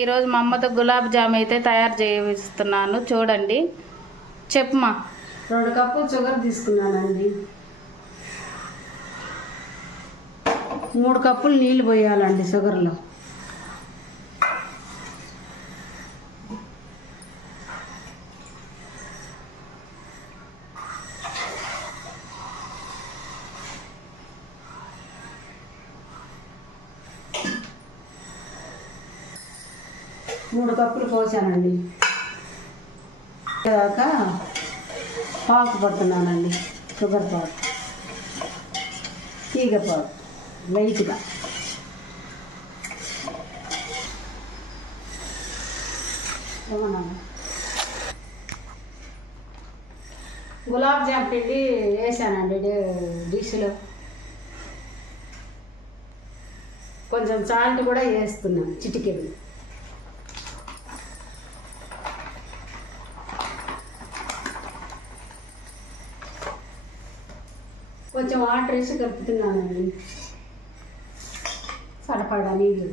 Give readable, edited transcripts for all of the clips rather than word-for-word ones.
ఈరోజు మా అమ్మతో గులాబ్ జామ్ అయితే తయారు చేయిస్తున్నాను. చూడండి. చెప్పమా. 2 కప్పులు షుగర్ తీసుకున్నానండి. 3 కప్పులు నీళ్ళు పోయాలండి షుగర్లో. మూడు కప్పులు పోసానండి. దాకా పాకు పడుతున్నానండి. షుగర్ పాకు, తీగ పాకు లైట్గా. గులాబ్ జామ్ పిండి వేసానండి డిష్లో. కొంచెం సాల్ట్ కూడా వేస్తున్నాను, చిటికెడు. కొంచెం వాటర్ వేసి కలుపుతున్నానండి. సరిపడా నీళ్ళు.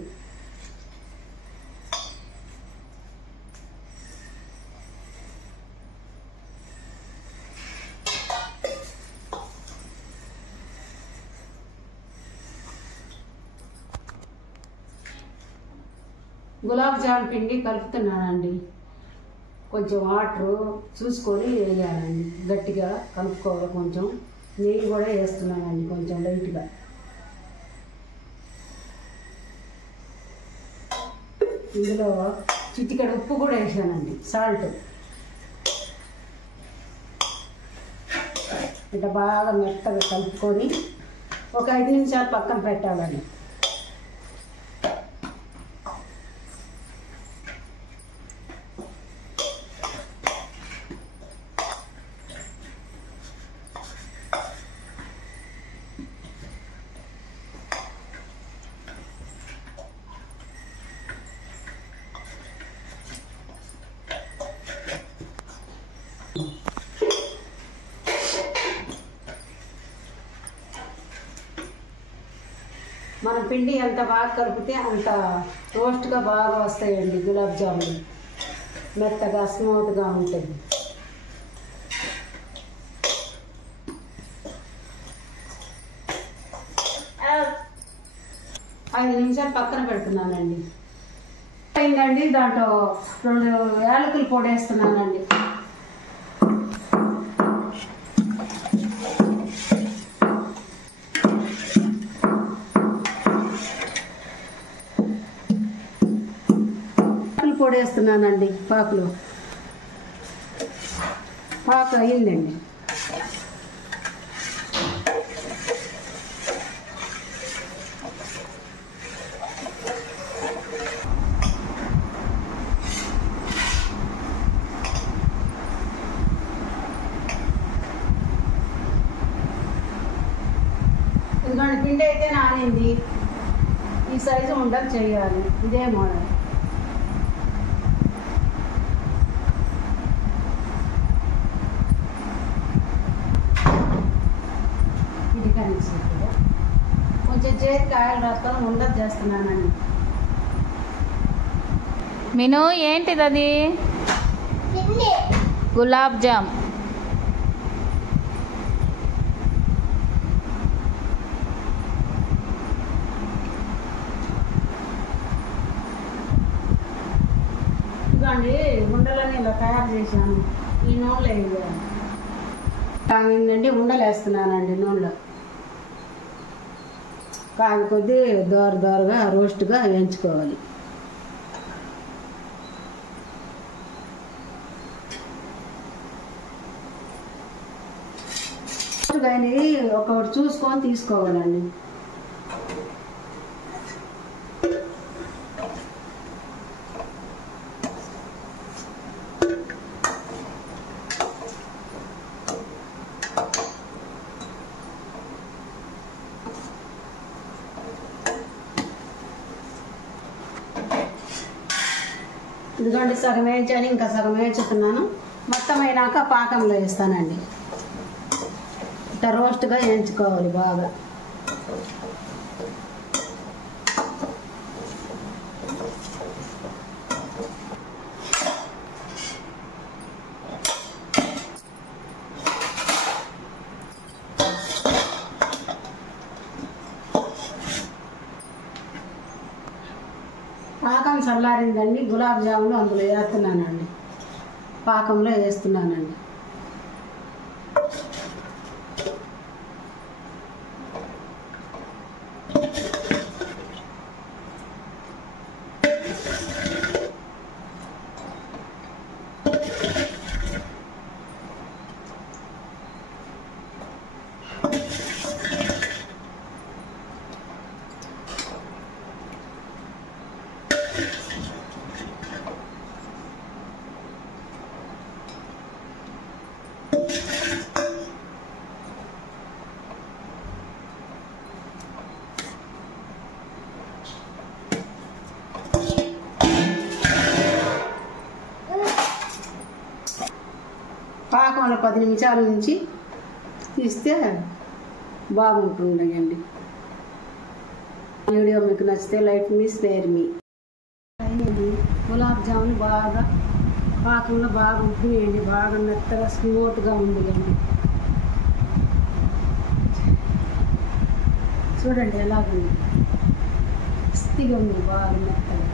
గులాబ్ జామ్ పిండి కలుపుతున్నానండి. కొంచెం వాటర్ చూసుకొని వేయాలండి. గట్టిగా కలుపుకోవాలి. కొంచెం నెయ్యి కూడా వేస్తున్నానండి, కొంచెం లైట్గా. ఇందులో చిటికెడు ఉప్పు కూడా వేసానండి, సాల్ట్. ఇట్లా బాగా మెత్తగా కలుపుకొని ఒక 5 నిమిషాలు పక్కన పెట్టాలండి. మన పిండి ఎంత బాగా కలిపితే అంత రోస్ట్గా బాగా వస్తాయండి గులాబ్ జాములు. మెత్తగా స్మూత్గా ఉంటుంది. ఐదు నిమిషాలు పక్కన పెడుతున్నానండి. అయిందండి. దాంట్లో 2 యాలకుల పొడి వేస్తున్నానండి. పొడి వేస్తున్నానండి. పాకులో పాకు అయిందండి. ఇదిగోండి, పిండి అయితే నానింది. ఈ సైజు ఉండలు చేయాలి. ఇదే మోడల్. కొంచెం చేతికి ఆయిల్ రాసుకొని ఉండలు చేస్తున్నానండి. మీను ఏంటిది అది? గులాబ్ జామ్. ఇదిగోండి, ఉండలని ఇలా తయారు చేశాను. ఈ నూనెలో వేయాలి. కాగిందండి, ఉండలు వేస్తున్నానండి నూనెలో. కాగి కొద్దీ దోరగా రోస్ట్గా వేయించుకోవాలి. కానీ ఒకటి చూసుకొని తీసుకోవాలండి. ఇదిగోండి, సగం వేయించాను, ఇంకా సగం వేయించుతున్నాను. మొత్తం అయినాక పాకంలో వేస్తానండి. ఇట్లా రోస్ట్గా వేయించుకోవాలి బాగా. పాకం చల్లారిందండి. గులాబ్ జాములు అందులో వేస్తున్నానండి, పాకంలో వేస్తున్నానండి. పాకంలో 10 నిమిషాల నుంచి తీస్తే బాగుంటుందండి. వీడియో మీకు నచ్చితే లైక్ మీ, షేర్ మీ. గులాబ్ జామున్ బాగా పాకంలో బాగా ఉబ్బినాయండి, బాగా మెత్తగా స్మూత్గా ఉంది అండి. చూడండి ఎలాగుంది, మస్తుగా ఉంది, బాగా మెత్తగా.